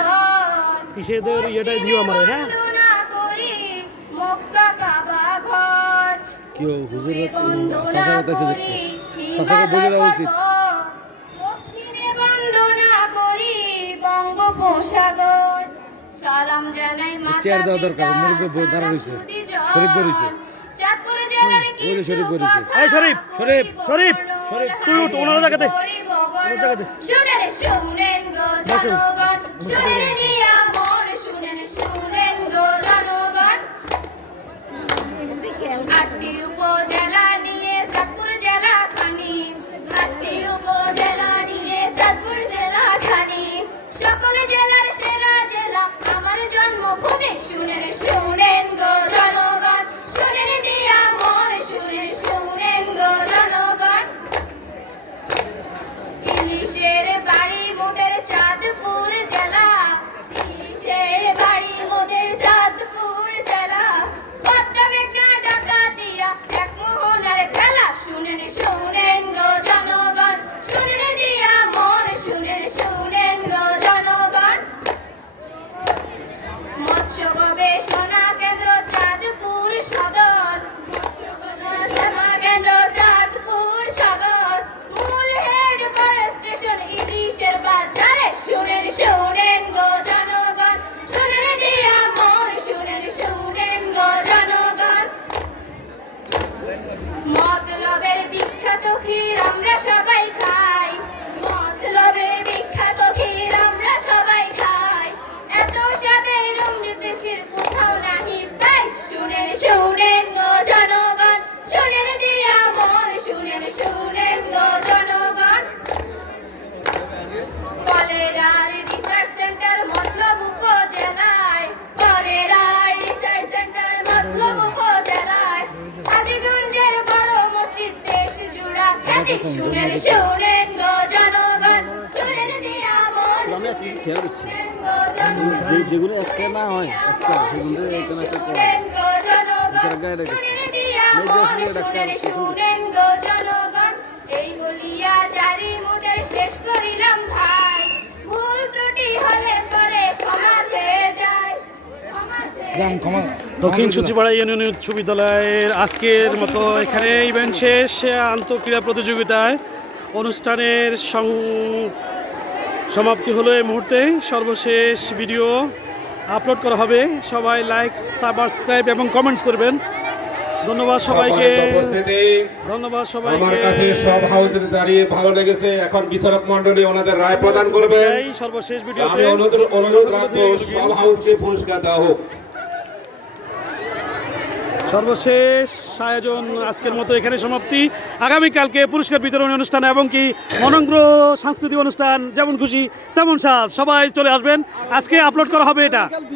ঈশ্বর কিসেদের ইয়েটাই দিও আমার হ্যাঁ? কেউ হুজুর চাষা কথা বলে দেওয়া উচিত। দক্ষিণে বন্দনা করি বঙ্গোপসাগর। সালাম জানাই চেয়ার দেওয়া দরকার, মুরব্বি দাঁড়া। শরীফ ওই যে শরীফ। কিছু এই শরীফ, শরীফ, শরীফ, শরীফ, তুই উঠ, ওনার জায়গাতে। ওনার জায়গাতে। শুনেন শুনেন গো জনগণ। উপজেলা শুনেন শুনেন গো জনগণ শুনেন দিয়া মন আমি একটা কিছু খেয়াল যে যেগুলো একটা না হয় একটা সেগুলো একটা না একটা করা শুনেন গো জনগণ বিচার গায়ে রেখেছে। শুনেন দিয়া এই যে মন শুনে ডাক্তার শুনেন গো জনগণ এই বলিয়া জারি মুদের শেষ করিলাম ভাই। ভুল ত্রুটি হলে পরে ক্ষমা চেয়ে যায়। ক্ষমা চেয়ে দক্ষিণ সচিবাড়া ইউনিয়ন উচ্চ বিদ্যালয়ের আজকের মতো এখানে ইভেন্ট শেষ আন্তঃক্রীড়া প্রতিযোগিতায় অনুষ্ঠানের সং- সমাপ্তি হলো এই মুহূর্তে। সর্বশেষ ভিডিও আপলোড করা হবে। সবাই লাইক সাবস্ক্রাইব এবং কমেন্টস করবেন। ধন্যবাদ সবাইকে। ধন্যবাদ আমার কাছে সব হাউসে দাঁড়িয়ে ভালো লেগেছে। এখন বিচারক মন্ডলী ওনাদের রায় প্রদান করবে এই সর্বশেষ আমি অনুরোধ অনুরোধ রাখব সব হাউসকে পুরস্কার দেওয়া হোক। সর্বশেষ আয়োজন আজকের মতো এখানে সমাপ্তি। আগামীকালকে পুরস্কার বিতরণ অনুষ্ঠান এবং কি অনগ্র সাংস্কৃতিক অনুষ্ঠান, যেমন খুশি, তেমন সাজ, সবাই চলে আসবেন। আজকে আপলোড করা হবে এটা।